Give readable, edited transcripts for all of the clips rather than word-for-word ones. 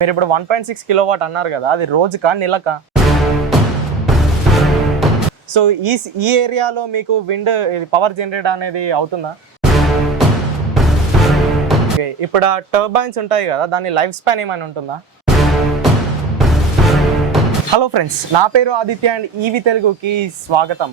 మీరు ఇప్పుడు 1.6 కిలోవాట్ అన్నారు కదా, అది రోజుకా నెలకా? సో ఈ ఏరియాలో మీకు విండ్ పవర్ జనరేట్ అనేది అవుతుందా? ఓకే, ఇప్పుడు ఆ టర్బైన్స్ ఉంటాయి కదా, దాని లైఫ్ స్పాన్ ఏమైనా ఉంటుందా? హలో ఫ్రెండ్స్, నా పేరు ఆదిత్య అండ్ ఈవి తెలుగుకి స్వాగతం.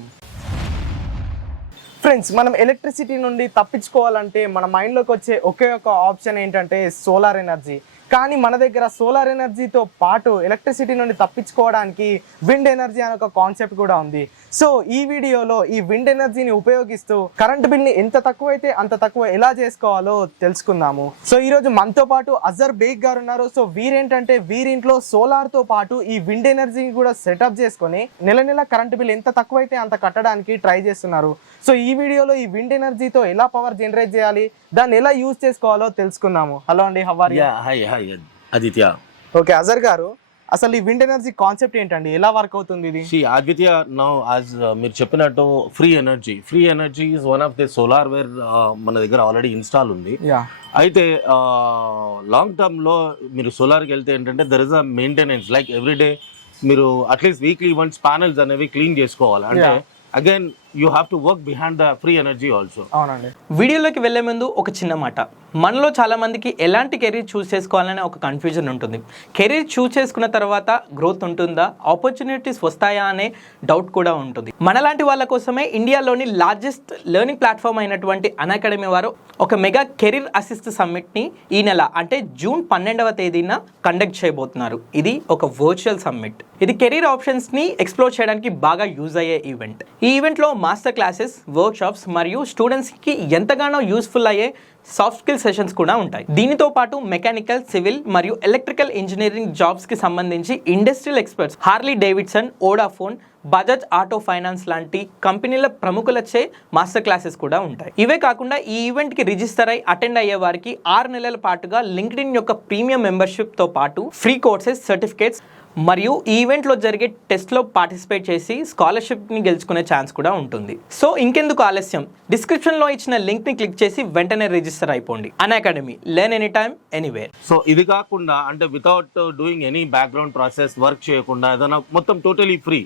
ఫ్రెండ్స్, మనం ఎలక్ట్రిసిటీ నుండి తప్పించుకోవాలంటే మన మైండ్లోకి వచ్చే ఒకే ఒక ఆప్షన్ ఏంటంటే సోలార్ ఎనర్జీ. కానీ మన దగ్గర సోలార్ ఎనర్జీతో పాటు ఎలక్ట్రిసిటీ నుండి తప్పించుకోవడానికి విండ్ ఎనర్జీ అనే ఒక కాన్సెప్ట్ కూడా ఉంది. సో ఈ వీడియోలో ఈ విండ్ ఎనర్జీని ఉపయోగిస్తూ కరెంట్ బిల్ని ఎంత తక్కువైతే అంత తక్కువ ఎలా చేసుకోవాలో తెలుసుకుందాము. సో ఈరోజు మనతో పాటు అజర్ బేగ్ గారు ఉన్నారు. సో వీరేంటంటే వీరింట్లో సోలార్తో పాటు ఈ విండ్ ఎనర్జీని కూడా సెటప్ చేసుకొని నెల కరెంట్ బిల్ ఎంత తక్కువైతే అంత కట్టడానికి ట్రై చేస్తున్నారు. సో ఈ వీడియోలో ఈ విండ్ ఎనర్జీతో ఎలా పవర్ జనరేట్ చేయాలి, దాన్ని ఎలా యూజ్ చేసుకోవాలో తెలుసుకుందాము. హలో అండి, how are you? Hi Aditya. Okay Azhar గారు, అసలు ఈ విండ్ ఎనర్జీ కాన్సెప్ట్ ఏంటండి, ఎలా వర్క్ అవుతుంది ఇది? ఆదిత్య, నౌ యాజ్ మీరు చెప్పినట్టు free energy is one of the solar where మన దగ్గర ఆల్రెడీ ఇన్స్టాల్ ఉంది. అయితే లాంగ్ టర్మ్ లో మీరు సోలార్కి వెళ్తే ఏంటంటే there is a maintenance, like everyday మీరు అట్లీస్ట్ వీక్లీ వన్స్ ప్యానెల్స్ అనేవి క్లీన్ చేసుకోవాలి. అంటే again you have to work behind the free energy also. అవునండి. వీడియోలోకి వెళ్లే ముందు ఒక చిన్న మాట, మనలో చాలా మందికి ఎలాంటి కెరీర్ చూస్ చేసుకోవాలనే ఒక కన్ఫ్యూజన్ ఉంటుంది. కెరీర్ చూస్ చేసుకున్న తర్వాత గ్రోత్ ఉంటుందా, ఆపర్చునిటీస్ వస్తాయా అనే డౌట్ కూడా ఉంటుంది. మనలాంటి వాళ్ళ కోసమే ఇండియాలోని లార్జెస్ట్ లెర్నింగ్ ప్లాట్ఫామ్ అయినటువంటి అన్అకాడమీ వారు ఒక మెగా కెరీర్ అసిస్ట్ సమ్మిట్ని ఈ నెల అంటే జూన్ 12వ తేదీన కండక్ట్ చేయబోతున్నారు. ఇది ఒక వర్చువల్ సమ్మిట్. ఇది కెరీర్ ఆప్షన్స్ని ఎక్స్ప్లోర్ చేయడానికి బాగా యూజ్ అయ్యే ఈవెంట్. ఈ ఈవెంట్లో మాస్టర్ క్లాసెస్, వర్క్ షాప్స్ మరియు స్టూడెంట్స్కి ఎంతగానో యూస్ఫుల్ అయ్యే సాఫ్ట్ స్కిల్ సెషన్స్ కూడా ఉంటాయి. దీనితో పాటు మెకానికల్, సివిల్ మరియు ఎలక్ట్రికల్ ఇంజనీరింగ్ జాబ్స్కి సంబంధించి industrial experts Harley Davidson, Vodafone, Bajaj auto finance లాంటి కంపెనీల ప్రముఖులచే మాస్టర్ క్లాసెస్ కూడా ఉంటాయి. ఇవే కాకుండా ఈ ఈవెంట్కి రిజిస్టర్ అయి అటెండ్ అయ్యే వారికి 6 నెలల పాటుగా లింక్డ్ఇన్ యొక్క ప్రీమియం మెంబర్షిప్తో పాటు ఫ్రీ కోర్సెస్, సర్టిఫికేట్స్ మరియు ఈ ఈవెంట్లో జరిగే టెస్ట్లో పార్టిసిపేట్ చేసి స్కాలర్షిప్ని గెలుచుకునే ఛాన్స్ కూడా ఉంటుంది. సో ఇంకెందుకు ఆలస్యం, డిస్క్రిప్షన్లో ఇచ్చిన లింక్ని క్లిక్ చేసి వెంటనే రిజిస్టర్ అయిపోండి. Unacademy, learn any time anywhere. So ఇది కాకుండా అంటే without doing any background process, work చేయకుండా ఏదైనా మొత్తం totally free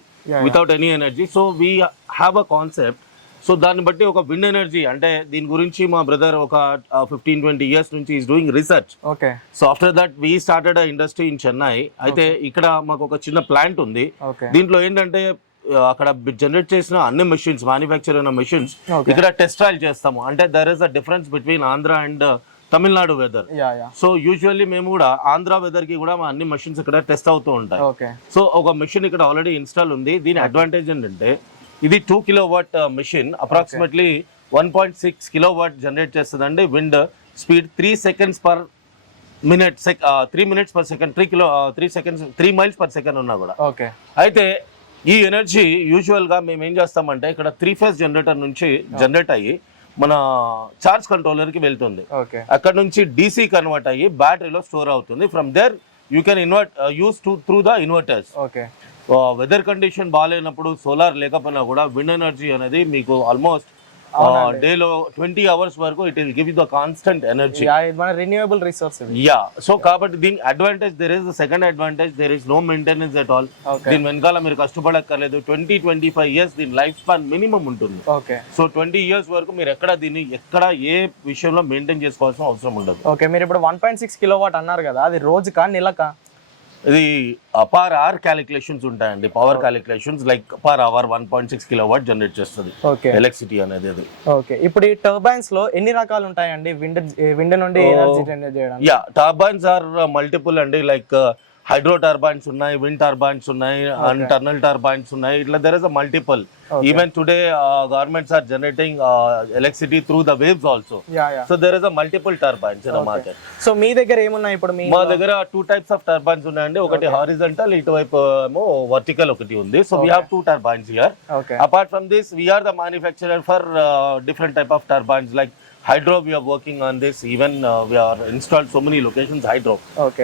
without any energy. So we have a concept. So దాన్ని బట్టి ఒక విండ్ ఎనర్జీ అంటే దీని గురించి మా బ్రదర్ ఒక 15-20 ఇయర్స్ నుంచి is doing research. Okay. So after that we started a industry in Chennai. అయితే ఇక్కడ మాకు ఒక చిన్న ప్లాంట్ ఉంది. దీంట్లో ఏంటంటే అక్కడ జనరేట్ చేసిన అన్ని మెషిన్స్, మ్యానుఫ్యాక్చర్ అయిన మెషిన్స్ ఇక్కడ టెస్ట్ ట్రయల్ చేస్తాము. అంటే there is a difference between Andhra and Tamil Nadu weather. So usually మేము కూడా ఆంధ్ర వెదర్ కి కూడా మా అన్ని మెషిన్స్ ఇక్కడ టెస్ట్ అవుతూ ఉంటాయి. సో ఒక మెషిన్ ఇక్కడ ఆల్రెడీ ఇన్స్టాల్ ఉంది. దీని అడ్వాంటేజ్ ఏంటంటే ఇది 2 kilowatt machine, approximately 1.6 kilowatt generate చేస్తుందండి. Wind speed 3 seconds per minute, 3 minutes per second, 3 miles per second ఉన్నా కూడా. అయితే ఈ ఎనర్జీ యూజువల్ గా మేము ఏం చేస్తామంటే ఇక్కడ 3 ఫేజ్ జనరేటర్ నుంచి జనరేట్ అయ్యి మన చార్జ్ కంట్రోలర్ కి వెళ్తుంది. అక్కడ నుంచి DC కన్వర్ట్ అయ్యి బ్యాటరీలో స్టోర్ అవుతుంది. From there you can use through the inverters. Weather condition బాగాలేనప్పుడు, సోలార్ లేకపోయినా కూడా విండ్ ఎనర్జీ అనేది మీకు ఆల్మోస్ట్ డేలో 20 hours వరకు it will give you the constant energy. Renewable resource. So కాబట్టి దీని advantage, there is second advantage, there is no maintenance at all. దీని వెనకాల మీరు కష్టపడక్కర్లేదు. 20-25 years దీని లైఫ్ స్పాన్ మినిమం ఉంటుంది. సో 20 years వరకు మీరు ఎక్కడ ఏ విషయంలో మెయింటైన్ చేసుకోవాల్సిన అవసరం ఉండదు. ఓకే, మీరు ఇప్పుడు 1.6 కిలోవాట్ అన్నారు కదా, అది రోజుకా నెలకా? ఇది పర్ అవర్ క్యాలిక్యులేషన్స్ ఉంటాయండి. Power calculations like per hour 1.6 kilowatt generate చేస్తుంది ఎలక్ట్రిసిటీ అనేది. అది ఓకే. ఇప్పుడు ఈ టర్బైన్స్ లో ఎన్ని రకాలు ఉంటాయండి విండ్ నుండి ఎనర్జీ జనరేట్ చేయడానికి? టర్బైన్స్ ఆర్ మల్టిపుల్ అండి. లైక్ హైడ్రో టర్బైన్స్ ఉన్నాయి, విండ్ టర్బైన్స్ ఉన్నాయి, అండ్ టర్నల్ టర్బైన్స్ ఉన్నాయి. ఇట్లా there is a multiple. Even today governments are generating electricity through the waves also. So there is a multiple turbines in the market. So మీ దగ్గర ఏమున్నాయి ఇప్పుడు? మా దగ్గర 2 types ఆఫ్ టర్బైన్స్ ఉన్నాయండి. ఒకటి హారిజంటల్, ఇటువైపు ఏమో వర్టికల్ ఒకటి ఉంది. So we have 2 turbines here. Apart from this, we are the manufacturer for different type of turbines like hydro. We are working on this. Even we are installed so many locations hydro.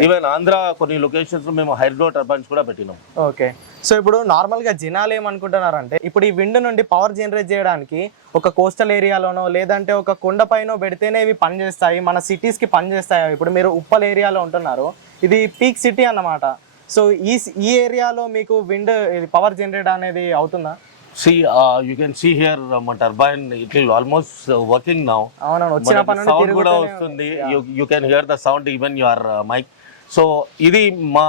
Even Andhra కొన్ని locations లో మేము hydro turbines కూడా పెట్టినాం. Okay. So ఇప్పుడు normal గా జనాలు ఏమనుకుంటున్నారంటే ఇప్పుడు ఈ విండ్ నుండి పవర్ జనరేట్ చేయడానికి ఒక కోస్టల్ ఏరియాలోనో లేదంటే ఒక కొండ పైన పెడితేనే ఇవి పనిచేస్తాయి, మన సిటీస్ కి పనిచేస్తాయి. ఇప్పుడు మీరు ఉప్పల్ ఏరియాలో ఉంటున్నారు, ఇది పీక్ సిటీ అన్నమాట. సో ఈ ఏరియాలో మీకు విండ్ పవర్ జనరేట్ అనేది అవుతుందా? See, you can see here my turbine. It will almost working now. అవునవును, వచ్చిన పని నుండి Sound కూడా తిరుగుతూనే వస్తుంది. You can hear the sound even your mic. So ఇది మా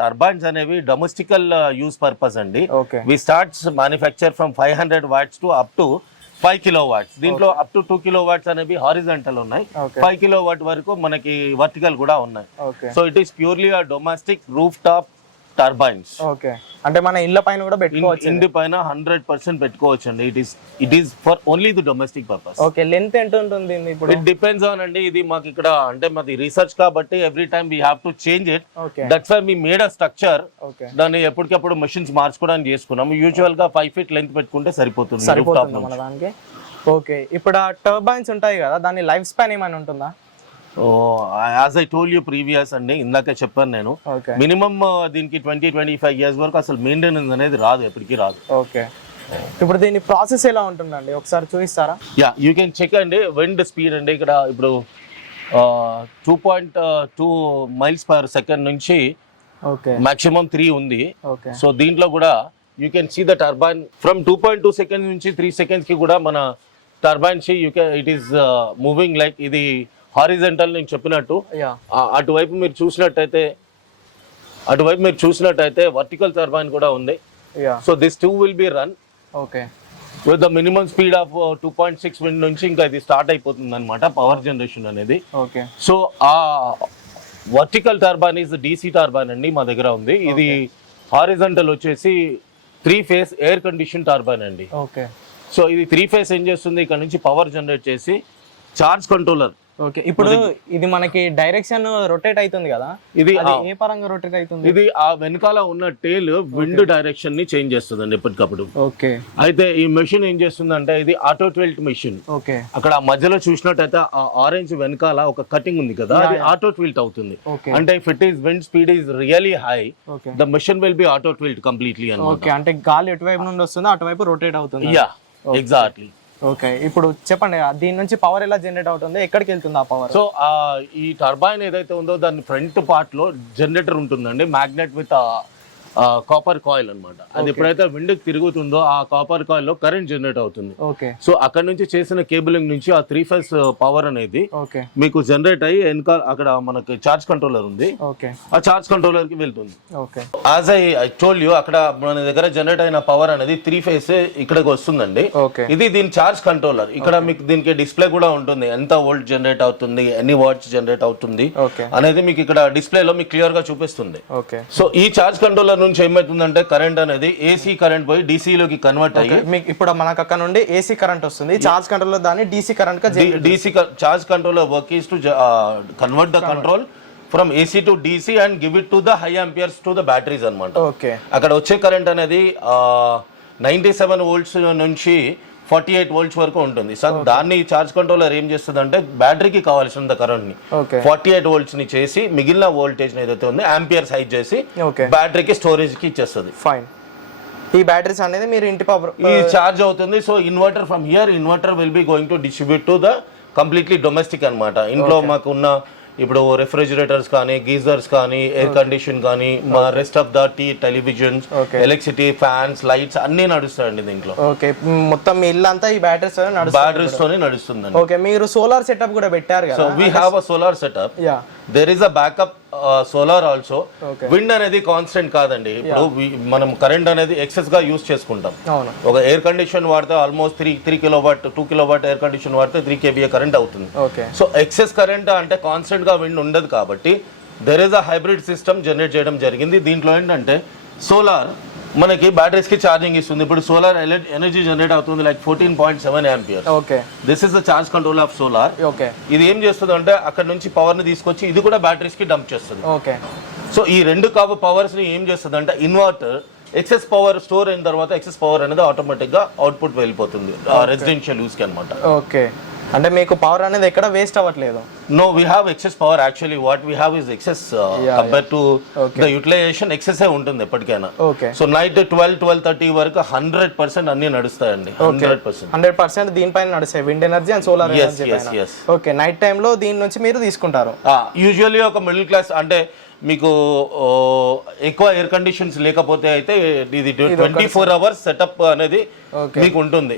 టర్బైన్స్ అనేవి డొమెస్టికల్ యూస్ పర్పస్ అండి. Okay. We starts manufacture from 500 watts to up to 5 kilowatts. దీంట్లో అప్ టు 2 kilowatts అనేవి హారిజాంటల్ ఉన్నాయి. 5 kilowatt వరకు మనకి వర్టికల్ కూడా ఉన్నాయి. So it is purely a domestic roof top turbines. Okay, అంటే మన ఇళ్ళ పైన కూడా పెట్టుకోవచ్చు. ఇంటి పైన 100% పెట్టుకోవచ్చు అండి. It is for only the domestic purpose. Okay, length ఎంత ఉంటుంది ఇప్పుడు? ఇట్ డిపెండ్స్ ఆన్ అండి. ఇది మాకు ఇక్కడ అంటే మాది రీసెర్చ్ కాబట్టి every time we have to change it. That's why we made a structure. దాన్ని ఎప్పటికప్పుడు మెషిన్స్ మార్చుకోవడానికి చేసుకున్నాము. యూజువల్ గా 5 feet లెంత్ పెట్టుకుంటే సరిపోతుంది మన దానికి. ఓకే, ఇప్పుడు ఆ టర్బైన్స్ ఉంటాయి కదా, దాని లైఫ్ స్పాన్ ఏమైనా ఉంటుందా? As I told you previous అండి, ఇందాక చెప్పాను నేను, మినిమం దీనికి 20-25 years వరకు అసలు మెయింటెనెన్స్ అనేది రాదు, ఎప్పటికీ రాదు. ఓకే, ఇప్పుడు దీని ప్రాసెస్ ఎలా ఉంటుందండి ఒకసారి చూపిస్తారా? యా, యూ కెన్ చెక్ అండి. విండ్ స్పీడ్ అండి ఇక్కడ ఇప్పుడు 2.2 miles per second నుంచి మాక్సిమం 3 ఉంది. సో దీంట్లో కూడా you can see the turbine from 2.2 seconds నుంచి 3 seconds కి కూడా మన turbine it is moving like ఇది హారిజంటల్ నేను చెప్పినట్టు. అటువైపు మీరు చూసినట్టయితే వర్టికల్ టర్బైన్ కూడా ఉంది. So this 2 will be run with the minimum speed of 2.6 wind నుంచి ఇంకా ఇది స్టార్ట్ అయిపోతుంది అనమాట పవర్ జనరేషన్ అనేది. సో ఆ vertical turbine is DC turbine అండి మా దగ్గర ఉంది. ఇది హారిజంటల్ వచ్చేసి 3-phase ఎయిర్ కండిషన్ టర్బైన్ అండి. సో ఇది 3-phase ఏం చేస్తుంది, ఇక్కడ నుంచి పవర్ జనరేట్ చేసి చార్జ్ కంట్రోలర్. ఓకే, ఇప్పుడు ఇది మనకి డైరెక్షన్ రొటేట్ అవుతుంది కదా, ఇది ఏ పరంగా రొటేట్ అవుతుంది? ఇది ఆ వెనకాల ఉన్న టేల్ విండ్ డైరెక్షన్ ని చేంజ్ చేస్తుంది ఎప్పటికప్పుడు. ఓకే, అయితే ఈ మెషిన్ ఏం చేస్తుంది అంటే ఇది ఆటో టిల్ట్ మెషిన్. ఓకే, అక్కడ మధ్యలో చూసినట్టయితే ఆ ఆరెంజ్ వెనకాల ఒక కటింగ్ ఉంది కదా, అది ఆటో ట్విల్ట్ అవుతుంది. అంటే if it is wind speed is really high, the machine will be auto tilt completely అన్నమాట. ఓకే, అంటే గాలి ఎటువైపు నుండి వస్తుందో అటువైపు రొటేట్ అవుతుంది. Yeah, exactly. ఓకే, ఇప్పుడు చెప్పండి దీని నుంచి పవర్ ఎలా జనరేట్ అవుతుంది, ఎక్కడికి వెళ్తుంది ఆ పవర్? సో ఈ టర్బైన్ ఏదైతే ఉందో దాని ఫ్రంట్ పార్ట్ లో జనరేటర్ ఉంటుందండి, మ్యాగ్నెట్ విత్ కాపర్ కాయిల్ అన్నమాట. అది ఎప్పుడైతే విండ్ తిరుగుతుందో ఆ కాపర్ కాయిల్ లో కరెంట్ జనరేట్ అవుతుంది. సో అక్కడ నుంచి చేసిన కేబులింగ్ నుంచి ఆ 3-phase పవర్ అనేది మీకు జనరేట్ అయ్యి వెనక అక్కడ మనకి చార్జ్ కంట్రోలర్ ఉంది, ఆ చార్జ్ కంట్రోలర్ కి వెళ్తుంది. యాజ్ ఐ టోల్డ్ యూ, అక్కడ మన దగ్గర జనరేట్ అయిన పవర్ అనేది 3-phase ఇక్కడికి వస్తుందండి. ఇది దీని చార్జ్ కంట్రోలర్. ఇక్కడ మీకు దీనికి డిస్ప్లే కూడా ఉంటుంది, ఎంత వోల్ట్ జనరేట్ అవుతుంది, ఎన్ని వాట్స్ జనరేట్ అవుతుంది అనేది మీకు ఇక్కడ డిస్ప్లే లో మీకు క్లియర్ గా చూపిస్తుంది. సో ఈ చార్జ్ కంట్రోలర్ నుంచి ఏమవుతుందంటే కరెంట్ అనేది AC కరెంట్ పోయి DC లోకి కన్వర్ట్ అయ్యి మీకు ఇప్పుడు మనకు అక్కడ నుండి AC కరెంట్ వస్తుంది, చార్జ్ కంట్రోలర్ దాన్ని DC కరెంట్ గా DC charge controller work is to convert the control from AC to DC and give it to the high amperes to the batteries అన్నమాట. అక్కడ వచ్చే కరెంట్ అనేది 97 volts నుంచి 48 volts వరకు ఉంటుంది. సో దాన్ని చార్జ్ కంట్రోలర్ ఏం చేస్తుంది అంటే బ్యాటరీకి కావాల్సిన కరెంట్ ని 48 volts ని చేసి మిగిలిన వోల్టేజ్ ఏదైతే ఉందో ఆంపియర్స్ హైట్ చేసి బ్యాటరీకి స్టోరేజ్ కి ఇచ్చేస్తుంది. ఫైన్, ఈ బ్యాటరీస్ అనేది మీరు ఇంటి పవర్ ఈ చార్జ్ అవుతుంది. So inverter from here inverter will be going to distribute to the completely domestic అన్నమాట. ఇంట్లో మాకు ఉన్న ఇప్పుడు రెఫ్రిజిరేటర్స్ కానీ, గీజర్స్ కానీ, ఎయిర్ కండిషన్ కానీ, మా rest of the televisions, electricity, fans, lights అన్ని నడుస్తాయండి దీంట్లో. ఓకే, మొత్తం మీ ఇల్లు అంతా ఈ బ్యాటరీస్ తోనే నడుస్తుంది. ఓకే, మీరు సోలార్ సెటప్ కూడా పెట్టారు కదా? So we have a solar setup. There is a backup solar also. Wind అనేది కాన్స్టెంట్ కాదండి. ఇప్పుడు మనం కరెంట్ అనేది ఎక్సెస్ గా యూజ్ చేసుకుంటాం. ఒక ఎయిర్ కండిషన్ వాడితే almost 3 kilowatt 2 kilowatt air condition వాడితే 3 kVA కరెంట్ అవుతుంది. సో ఎక్సెస్ కరెంట్ అంటే కాన్స్టెంట్ గా విండ్ ఉండదు కాబట్టి there is a hybrid system generate చేయడం జరిగింది. దీంట్లో ఏంటంటే సోలార్ మనకి బ్యాటరీస్ కి ఛార్జింగ్ ఇస్తుంది. ఇప్పుడు సోలార్ ఎనర్జీ జనరేట్ అవుతుంది like 14.7 amperes. This is the charge control of solar. ఇది ఏం చేస్తుంది అంటే అక్కడ నుంచి పవర్ ని తీసుకొచ్చి ఇది కూడా బ్యాటరీస్ కి డంప్ చేస్తుంది. సో ఈ రెండు పవర్స్ ని ఏం చేస్తుంది అంటే ఇన్వర్టర్ ఎక్సెస్ పవర్ స్టోర్ అయిన తర్వాత ఎక్సెస్ పవర్ అనేది ఆటోమేటిక్ గా అవుట్పుట్ వెళ్ళిపోతుంది రెసిడెన్షియల్ యూస్ కి అన్నమాట. అంటే మీకు పవర్ అనేది ఎక్కడ వేస్ట్ అవ్వట్లేదు. No, we have excess power actually. What we have is excess compared to the utilization. Excess ఉంటుంది ఎప్పటికైనా. సో నైట్ 12-12:30 వరకు 100% అన్ని నడుస్తాయండి. 100% దీనిపైన నడుస్తాయి, wind energy and solar energy పైన. ఓకే, నైట్ టైం లో దీని నుంచి మీరు తీసుకుంటారు. యూజువల్లీ ఒక మిడిల్ క్లాస్ అంటే మీకు ఎక్కువ ఎయిర్ కండిషన్స్ లేకపోతే అయితే ఇది 24 hours సెటప్ అనేది మీకు ఉంటుంది.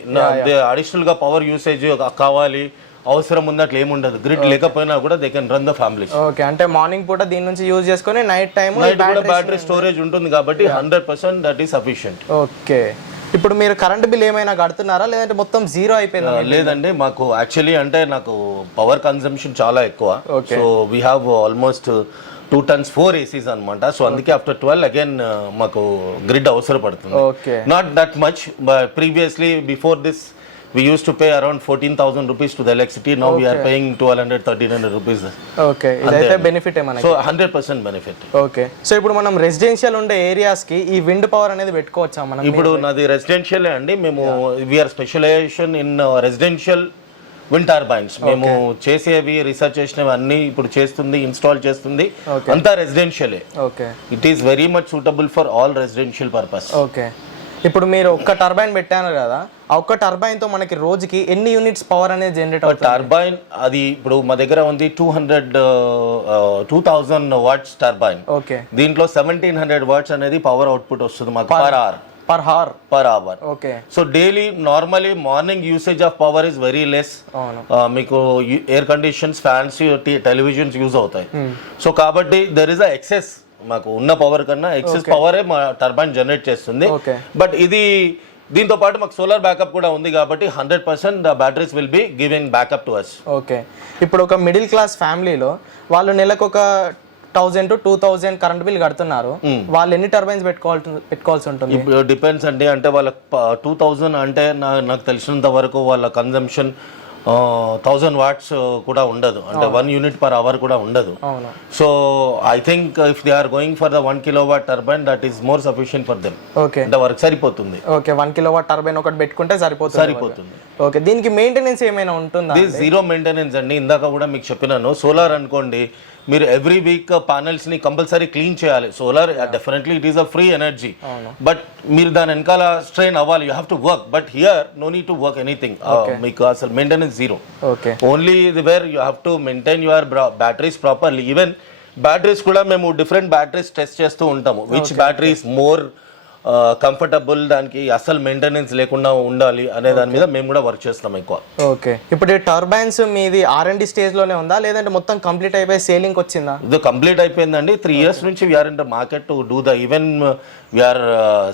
అడిషనల్ గా పవర్ యూసేజ్ కావాలి అవసరం ఉంది అట్లా ఏముండదు. గ్రిడ్ లేకపోయినా కూడా they can run the family. Okay, అంటే మార్నింగ్ పూట దీని నుంచి యూజ్ చేసుకొని నైట్ టైం బ్యాటరీ స్టోరేజ్ ఉంటుంది కాబట్టి 100% దట్ ఈస్ సఫిషియంట్. ఓకే, ఇప్పుడు మీరు కరెంట్ బిల్ ఏమైనా కడుతున్నారా లేదంటే మొత్తం జీరో అయిపోయిందా? లేదండి, మాకు యాక్చువల్లీ అంటే నాకు పవర్ కన్సంప్షన్ చాలా ఎక్కువ. So we have almost 2 tons 4 ACs అనమాట. సో అందుకే ఆఫ్టర్ 12 అగైన్ మాకు గ్రిడ్ అవసరపడుతుంది. Not that much, previously before this we used to pay around 14,000 rupees to the electricity. Now we are paying 1,200-1,300 rupees. Okay, ఇదైతే benefit మనకి. So 100% benefit. Okay, so ఇప్పుడు మనం residential ఉండే areas కి ఈ wind power అనేది పెట్టుకోవచ్చా మనం? ఇప్పుడు నాది రెసిడెన్షియల్ అండి. మేము we are specialization in residential wind turbines. మేము చేసేవి రీసెర్చ్ చేసినవి అన్ని ఇప్పుడు చేస్తుంది, ఇన్స్టాల్ చేస్తుంది, అంతా రెసిడెన్షియలే. Okay, it is very much suitable for all residential purpose. Okay, ఇప్పుడు మీరు ఒక్క టర్బైన్ పెట్టాను కదా, ఆ ఒక్క టర్బైన్ తో మనకి రోజుకి ఎన్ని యూనిట్స్ పవర్ అనేది జనరేట్ అవుతుంది? టర్బైన్ అది ఇప్పుడు మా దగ్గర ఉంది 2000 watts టర్బైన్. ఓకే, దీంట్లో 1700 watts అనేది పవర్ అవుట్పుట్ వస్తుంది మాకు per hour. Okay, so daily normally morning usage of power is very less. మీకు air conditions, fans, televisions use అవుతాయి. సో కాబట్టి దెర్ ఇస్ అ ఎక్సెస్, మాకు ఉన్న పవర్ కన్నా ఎక్సెస్ పవరే మా టర్బైన్ జనరేట్ చేస్తుంది. బట్ ఇది దీంతో పాటు మాకు సోలార్ బ్యాకప్ కూడా ఉంది కాబట్టి 100% the batteries will be giving backup to us. Okay, ఇప్పుడు ఒక మిడిల్ క్లాస్ ఫ్యామిలీలో వాళ్ళు నెలకు ఒక 1000 to 2000 కరెంట్ బిల్ కడుతున్నారు, వాళ్ళు ఎన్ని టర్బైన్స్ పెట్టుకోవాల్సి ఉంటుంది? డిపెండ్స్ అండి. అంటే వాళ్ళ 2000 అంటే నాకు తెలిసినంత వరకు వాళ్ళ కన్జంప్షన్ 1000 watts కూడా ఉండదు, అంటే 1 unit per hour కూడా ఉండదు. So I think if they are going for the 1 kilowatt turbine that is more sufficient for them. Okay, అంటే వర్క్ సరిపోతుంది. ఓకే, 1 kilowatt టర్బైన్ ఒకటి పెట్టుకుంటే సరిపోతుంది. ఓకే, దీనికి మెయింటెనెన్స్ ఏమైనా ఉంటుందా? ఇది జీరో మెయింటెనెన్స్ అండి. ఇందాక కూడా మీకు చెప్పినాను, సోలార్ అనుకోండి మీరు ఎవ్రీ వీక్ ప్యానెల్స్ ని కంపల్సరీ క్లీన్ చేయాలి. Solar definitely it is a free energy, but మీరు దాని వెనకాల స్ట్రెయిన్ అవ్వాలి, you have to work. But here no need to work anything, మీకు అసలు maintenance zero. Only where you have to maintain your batteries properly. Even batteries కూడా మేము different batteries test చేస్తూ ఉంటాము, విచ్ బ్యాటరీస్ మోర్ కంఫర్టబుల్, దానికి అసలు maintenance లేకుండా ఉండాలి అనే దాని మీద మేము కూడా వర్క్ చేస్తాం ఎక్కువ. ఓకే, ఇప్పుడు ఈ టర్బైన్స్ మీది R&D స్టేజ్ లోనే ఉందా లేదంటే మొత్తం కంప్లీట్ అయిపోయి సేలింగ్ వచ్చిందా? ఇది కంప్లీట్ అయిపోయిందండి. 3 years నుంచి we are in the market to do the even we are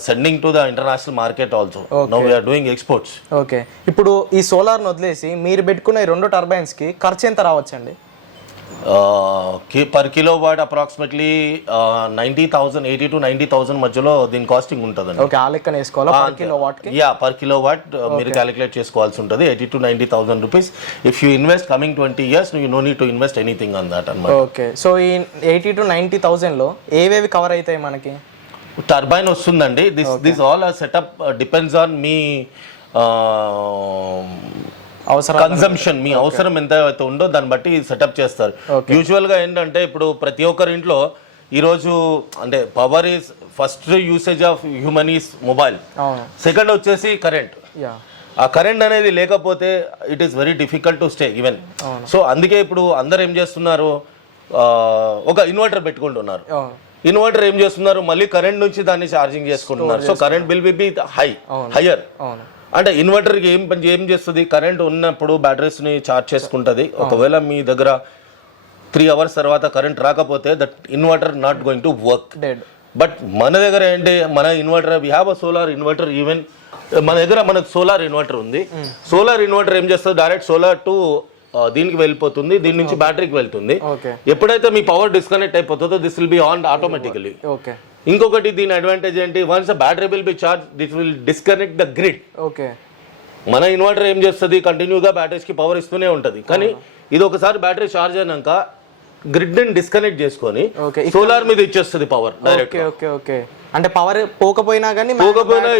sending to the international market also. Now we are doing exports. Okay, ఇప్పుడు ఈ సోలార్ వదిలేసి మీరు పెట్టుకున్న ఈ 2 టర్బైన్స్ కి ఖర్చు ఎంత రావచ్చండి? పర్ కిలోవాట్ అప్రాక్సిమేట్లీ 80 to 90,000 మధ్యలో దీని కాస్టింగ్ ఉంటుంది. ఓకే, ఆ లెక్కన వేసుకోవాలా పర్ కిలోవాట్ కి? యా, పర్ కిలోవాట్ మీరు క్యాలిక్యులేట్ చేసుకోవాల్సి ఉంటుంది. 80 to 90,000 rupees. If you invest coming 20 years you know need to invest anything on that అన్నమాట. ఓకే, సో ఈ 80 to 90,000 లో ఏవేవి కవర్ అవుతాయి మనకి? టర్బైన్ వస్తుందండి. This all setup depends on మీ కన్సంప్షన్, మీ అవసరం ఎంత అయితే ఉందో దాన్ని బట్టి సెటప్ చేస్తారు. యూజువల్ గా ఏంటంటే ఇప్పుడు ప్రతి ఒక్కరి ఇంట్లో ఈరోజు అంటే power is first usage of human is mobile, second వచ్చేసి కరెంట్. ఆ కరెంట్ అనేది లేకపోతే it is very difficult to stay even. So అందుకే ఇప్పుడు అందరు ఏం చేస్తున్నారు, ఒక ఇన్వర్టర్ పెట్టుకుంటున్నారు. ఇన్వర్టర్ ఏం చేస్తున్నారు, మళ్ళీ కరెంట్ నుంచి దాన్ని ఛార్జింగ్ చేసుకుంటున్నారు. So current bill will be higher. అంటే ఇన్వర్టర్కి ఏం చేస్తుంది, కరెంట్ ఉన్నప్పుడు బ్యాటరీస్ని ఛార్జ్ చేసుకుంటుంది. ఒకవేళ మీ దగ్గర 3 hours తర్వాత కరెంట్ రాకపోతే that inverter not going to work. But మన దగ్గర ఏంటి, మన inverter we have a solar inverter. Even మన దగ్గర మనకు సోలార్ ఇన్వర్టర్ ఉంది. సోలార్ ఇన్వర్టర్ ఏం చేస్తుంది, డైరెక్ట్ సోలార్ టు దీనికి వెళ్ళిపోతుంది, దీని నుంచి బ్యాటరీకి వెళ్తుంది. ఎప్పుడైతే మీ పవర్ డిస్కనెక్ట్ అయిపోతుందో this will be on automatically. ఇంకొకటి దీని అడ్వాంటేజ్ ఏంటి, once battery will be charge this will disconnect the grid. Okay, మన ఇన్వర్టర్ ఏం చేస్తుంది, కంటిన్యూగా బ్యాటరీస్ కి పవర్ ఇస్తూనే ఉంటుంది. కానీ ఇది ఒకసారి బ్యాటరీ చార్జ్ అయినాక గ్రిడ్ ని డిస్కనెక్ట్ చేసుకొని సోలార్ మీద ఇచ్చేస్తుంది పవర్ డైరెక్ట్. అంటే పవర్ పోకపోయినా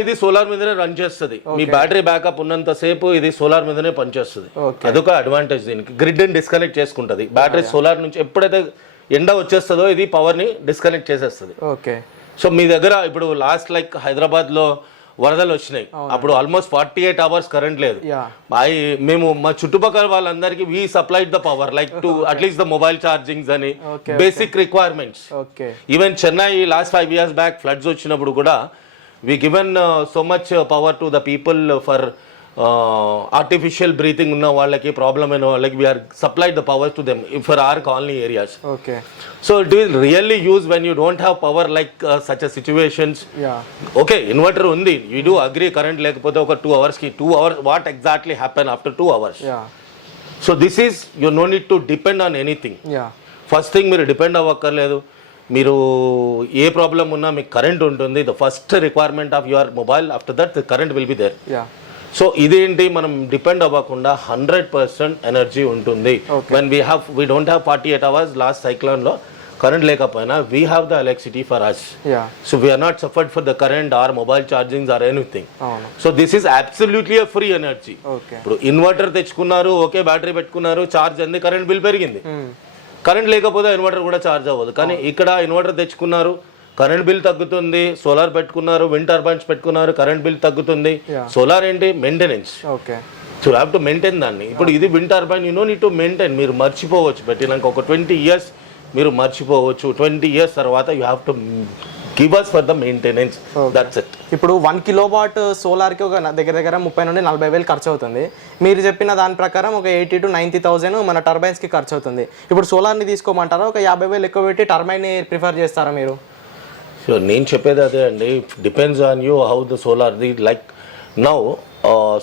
ఇది సోలార్ మీదనే రన్ చేస్తుంది. మీ బ్యాటరీ బ్యాకప్ ఉన్నంత సేపు ఇది సోలార్ మీదనే పనిచేస్తుంది. అదొక అడ్వాంటేజ్ దీనికి. గ్రిడ్ ని డిస్కనెక్ట్ చేసుకుంటది. బ్యాటరీ సోలార్ నుంచి ఎప్పుడైతే ఎండ వచ్చేస్తుందో ఇది పవర్ ని డిస్కనెక్ట్ చేసేస్తుంది. ఓకే, సో మీ దగ్గర ఇప్పుడు లాస్ట్ లైక్ హైదరాబాద్ లో వరదలు వచ్చినాయి, అప్పుడు ఆల్మోస్ట్ 48 hours కరెంట్ లేదు. మేము మా చుట్టుపక్కల వాళ్ళందరికీ we supplied the power like to at least the mobile chargings అని basic requirements. Even Chennai last 5 years back floods వచ్చినప్పుడు కూడా we given so much power to the people for artificial breathing ఉన్న వాళ్ళకి, ప్రాబ్లమ్ అయిన వాళ్ళకి we are supplied the power to them for our colony areas. So it will really use when you don't have power like such a situations. Okay, inverter ఉంది, you do agree, current లేకపోతే ఒక 2 hours కి 2 hours what exactly happen after 2 hours. So this is you know need to depend on anything. First thing మీరు depend అవ్వక్కర్లేదు. మీరు ఏ problem ఉన్నా మీకు కరెంట్ ఉంటుంది. The first requirement of your mobile, after that the current will be there. So ఇదేంటి, మనం depend అవ్వకుండా 100% ఎనర్జీ ఉంటుంది. When we don't have 48 hours last సైక్లోన్లో కరెంట్ లేకపోయినా we have the electricity for us. So we are not suffered for the current or mobile chargings or anything. So this is absolutely a free energy. ఇప్పుడు inverter తెచ్చుకున్నారు, okay, battery పెట్టుకున్నారు, charge అయింది, current bill పెరిగింది. Current లేకపోతే inverter కూడా charge అవ్వదు. కానీ ఇక్కడ ఇన్వర్టర్ తెచ్చుకున్నారు, కరెంట్ బిల్ తగ్గుతుంది. సోలార్ పెట్టుకున్నారు, విండ్ టర్బైన్స్ పెట్టుకున్నారు, కరెంట్ బిల్ తగ్గుతుంది. సోలార్ ఏంటి, maintenance. So you have to maintain దాన్ని. ఇప్పుడు ఇది wind turbine, you know need to maintain. మీరు మర్చిపోవచ్చు, పెట్టినాక ఒక 20 years మీరు మర్చిపోవచ్చు. 20 years తర్వాత you have to give us for the maintenance. That's it. ఇప్పుడు 1 kilowatt సోలార్కి ఒక దగ్గర 30 నుండి 40 వేలు ఖర్చు అవుతుంది. మీరు చెప్పిన దాని ప్రకారం ఒక 80 to 90,000 మన టర్బైన్స్కి ఖర్చు అవుతుంది. ఇప్పుడు సోలార్ని తీసుకోమంటారా, ఒక 50 వేలు ఎక్కువ పెట్టి టర్బైన్ని ప్రిఫర్ చేస్తారా మీరు? సో నేను చెప్పేది అదే అండి, depends on you how the solar the like now.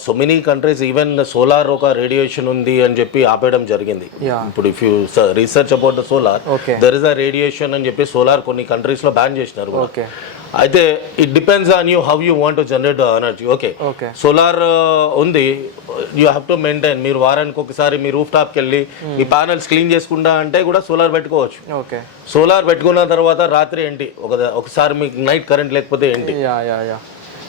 So many countries even solar ఒక రేడియేషన్ ఉంది అని చెప్పి ఆపేయడం జరిగింది. ఇప్పుడు if you research about the solar, there is a radiation అని చెప్పి సోలార్ కొన్ని కంట్రీస్ లో బ్యాన్ చేసినారు. అయితే it depends on you how you want to generate energy. Okay, solar ఉంది, యూ హ్యావ్ టు మెయింటైన్. మీరు వారానికి ఒకసారి మీ రూఫ్ టాప్కి వెళ్ళి మీ ప్యానల్స్ క్లీన్ చేసుకుంటా అంటే కూడా సోలార్ పెట్టుకోవచ్చు. సోలార్ పెట్టుకున్న తర్వాత రాత్రి ఏంటి, ఒకసారి మీకు నైట్ కరెంట్ లేకపోతే ఏంటి.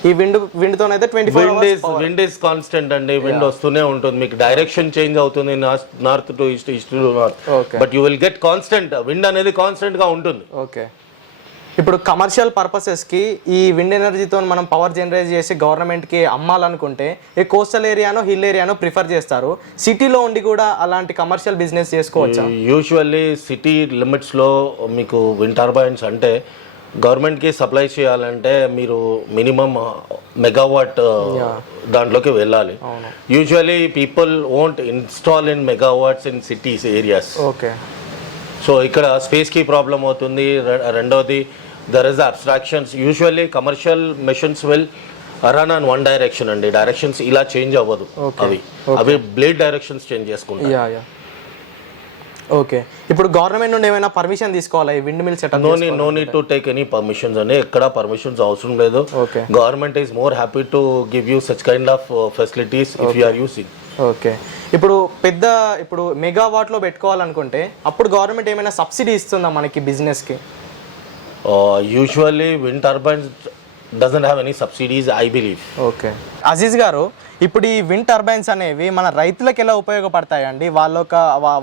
ఈ విండ్ తోనైతే 24 విండ్ ఇస్ కాన్స్టెంట్ అండి. విండ్ వస్తూనే ఉంటుంది, మీకు డైరెక్షన్ చేంజ్ అవుతుంది, north to east, east to north, but you will get constant. Wind అనేది కాన్స్టెంట్ గా ఉంటుంది. ఓకే, ఇప్పుడు కమర్షియల్ పర్పసెస్కి ఈ విండ్ ఎనర్జీతో మనం పవర్ జనరేట్ చేసి గవర్నమెంట్కి అమ్మాలనుకుంటే ఏ కోస్టల్ ఏరియానో హిల్ ఏరియానో ప్రిఫర్ చేస్తారు. సిటీలో ఉండి కూడా అలాంటి కమర్షియల్ బిజినెస్ చేసుకోవచ్చా? యూజువల్లీ సిటీ లిమిట్స్లో మీకు విండ్ టర్బైన్స్ అంటే గవర్నమెంట్కి సప్లై చేయాలంటే మీరు మినిమం మెగావాట్ దాంట్లోకి వెళ్ళాలి. Usually people won't install in megawatts in cities areas. Okay, so ఇక్కడ స్పేస్కి ప్రాబ్లం అవుతుంది. రెండోది there is obstructions. Usually commercial machines will run on one direction అండి, డైరెక్షన్స్ ఇలా చేంజ్ అవ్వదు. అవి బ్లేడ్ డైరెక్షన్స్ చేంజ్ చేసుకుంటాయి. ఓకే, ఇప్పుడు గవర్నమెంట్ నుండి ఏమైనా పర్మిషన్ తీసుకోవాలా ఈ wind mill setup? No need to take any permissions అండి, ఎక్కడ పర్మిషన్స్ అవసరం లేదు. Government is more happy to give you such kind of facilities if you are using. Okay, ఇప్పుడు మెగావాట్లో పెట్టుకోవాలనుకుంటే అప్పుడు గవర్నమెంట్ ఏమైనా సబ్సిడీ ఇస్తుందా మనకి బిజినెస్కి? Usually wind turbines doesn't have any subsidies, I believe. Okay, Aziz గారు, ఇప్పుడు ఈ విండ్ టర్బైన్స్ అనేవి మన రైతులకు ఎలా ఉపయోగపడతాయండి? వాళ్ళ ఒక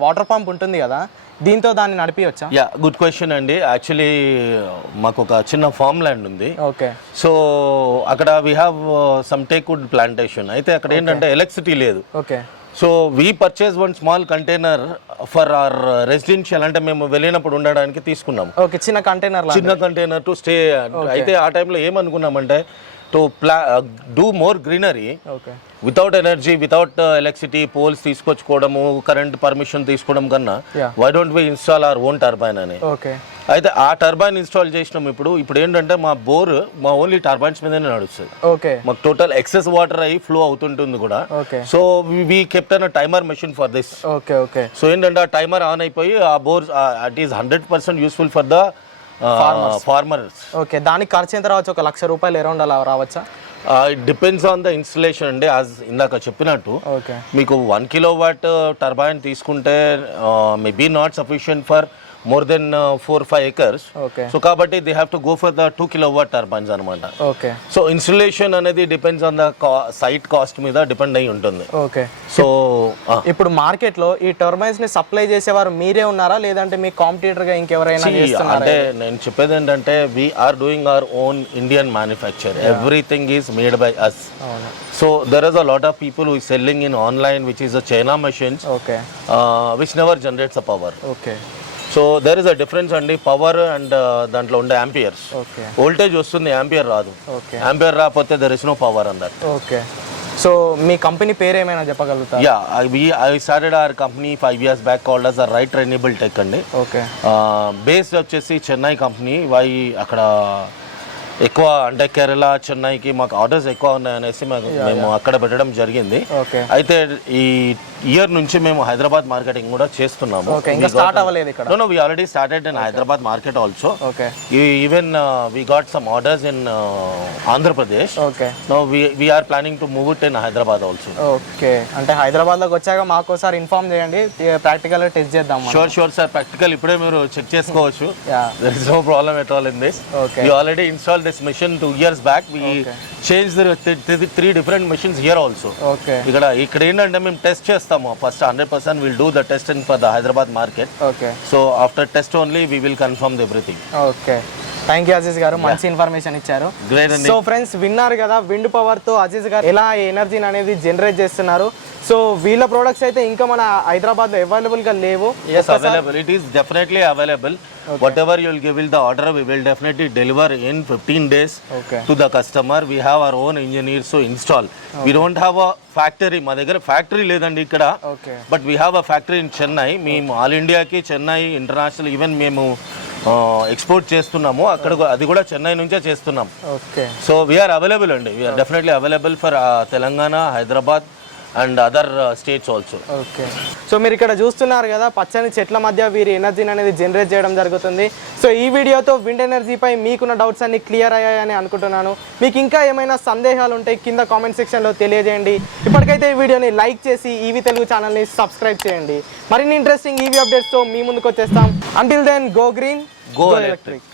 వాటర్ పంప్ ఉంటుంది కదా, దీంతో దాన్ని నడిపించవచ్చా? యా, గుడ్ క్వశ్చన్ అండి. యాక్చువల్లీ మాకు ఒక చిన్న ఫార్మ్ ల్యాండ్ ఉంది. ఓకే, సో అక్కడ we have some teakwood plantation. అయితే అక్కడ ఏంటంటే ఎలక్ట్రిసిటీ లేదు. Okay, so we purchase one small container for hour residential, అంటే మేము వెళ్ళినప్పుడు ఉండడానికి తీసుకున్నాం. ఓకే, చిన్న కంటైనర్ టు స్టే. అయితే ఆ టైంలో ఏమనుకున్నామంటే to do more greenery without energy, without electricity, poles తీసుకొచ్చుకోవడము, కరెంట్ పర్మిషన్ తీసుకోవడం కన్నా why don't we install our own turbine అని. అయితే ఆ టర్బైన్ ఇన్స్టాల్ చేసినాం. ఇప్పుడు ఏంటంటే మా బోర్ మా ఓన్లీ టర్బైన్స్ మీదనే నడుస్తుంది. మాకు టోటల్ ఎక్సెస్ వాటర్ అయ్యి ఫ్లో అవుతుంటుంది కూడా. So we kept an timer machine for this. So ఏంటంటే ఆ టైమర్ ఆన్ అయిపోయి ఆ bore it is 100% useful for the farmers. Okay, దానికి ఖర్చు ఎంత రావచ్చు? ఒక ₹1,00,000 అరౌండ్ అలా రావచ్చా? It depends on the installation అండి. ఇందాక చెప్పినట్టు మీకు 1 kilowatt టర్బైన్ తీసుకుంటే maybe not sufficient for more than 4-5 acres. Okay so కాబట్టి they have to go for the 2 kilowatt turbines అనమాట. ఓకే సో ఇన్స్టలేషన్ అనేది depends on the site cost మీద depend అయి ఉంటుంది. ఓకే సో ఇప్పుడు మార్కెట్ లో ఈ టర్బైన్స్ ని సప్లై చేసేవారు మీరే ఉన్నారా లేదంటే మీ కాంపిటీటర్ గా ఇంకెవరైనా చేస్తున్నారా? అంటే నేను చెప్పేది ఏంటంటే we are doing our own Indian manufacture, everything is made by us. So there is a lot of people who selling in online which is a China machines okay which never generates a power. Okay so there is a difference అండి, power and దాంట్లో ఉండే amperes. Okay voltage వస్తుంది, ampere రాదు. Okay ampere రాకపోతే there is no power on that. Okay so మీ company పేరు ఏమైనా చెప్పగలుగుతారా? Yeah, I started our company 5 years back called as a Right Renewable Tech అండి. ఓకే బేస్డ్ వచ్చేసి చెన్నై కంపెనీ. వై అక్కడ ఎక్కువ అంటే కేరళ చెన్నైకి మాకు ఆర్డర్స్ ఎక్కువ ఉన్నాయనేసి మేము అక్కడ పెట్టడం జరిగింది. ఓకే అయితే ఈ ఇయర్ నుంచి మేము హైదరాబాద్ మార్కెటింగ్ కూడా చేస్తున్నాము. ఓకే ఇంకా స్టార్ట్ అవ్వలేదు ఇక్కడ? No, we already started in Hyderabad market also. Okay Even we got some orders in Andhra Pradesh. Okay Now we are planning to move it in Hyderabad also. Okay అంటే హైదరాబాద్ లోకి వచ్చాక మాకు ఒకసారి inform చేయండి, practical గా test చేద్దాం మనం. Sure sir, practical ఇప్పుడే మీరు చెక్ చేసుకోవచ్చు. Yeah. There is no problem at all in this. Okay. We already installed this machine 2 years back. We changed the 3 different machines here also. Okay ఇక్కడ ఏంటంటే మేము test చేస్తాము. First 100% will do the testing for the Hyderabad market. Okay so after test only we will confirm everything. Okay thank you Aziz గారు, మంచి information ఇచ్చారు. Great అండి. So friends విన్నారు కదా విండ్ పవర్ తో అజీజ్ గారు ఎలా ఎనర్జీని అనేది జనరేట్ చేస్తున్నారు. సో వీళ్ళ ప్రొడక్ట్స్ అయితే ఇంకా మన హైదరాబాద్ లో అవైలబుల్ గా లేవు. Yes, available. It is definitely available. Whatever you will give the order, we will definitely deliver in 15 days Okay. to the customer. We have our own engineers to install. We don't have a factory. మా దగ్గర factory లేదండి ఇక్కడ. Okay but we have a factory in Chennai. మేము all ఇండియాకి Chennai international even మేము export చేస్తున్నాము. అక్కడ అది కూడా చెన్నై నుంచే చేస్తున్నాం. ఓకే సో వీఆర్ అవైలబుల్ అండి. We are definitely available for Telangana, Hyderabad and other states also. Okay so మీరు ఇక్కడ చూస్తున్నారు కదా పచ్చని చెట్ల మధ్య వీరి ఎనర్జీని అనేది జనరేట్ చేయడం జరుగుతుంది. సో ఈ వీడియోతో విండ్ ఎనర్జీపై మీకున్న డౌట్స్ అన్ని క్లియర్ అయ్యాయని అనుకుంటున్నాను. మీకు ఇంకా ఏమైనా సందేహాలు ఉంటే కింద కామెంట్ సెక్షన్లో తెలియజేయండి. ఇప్పటికైతే ఈ వీడియోని లైక్ చేసి ఈవీ తెలుగు ఛానల్ని సబ్స్క్రైబ్ చేయండి. మరిన్ని ఇంట్రెస్టింగ్ ఈవీ అప్డేట్స్తో మీ ముందుకు వచ్చేస్తాం. Until then go green, go electric.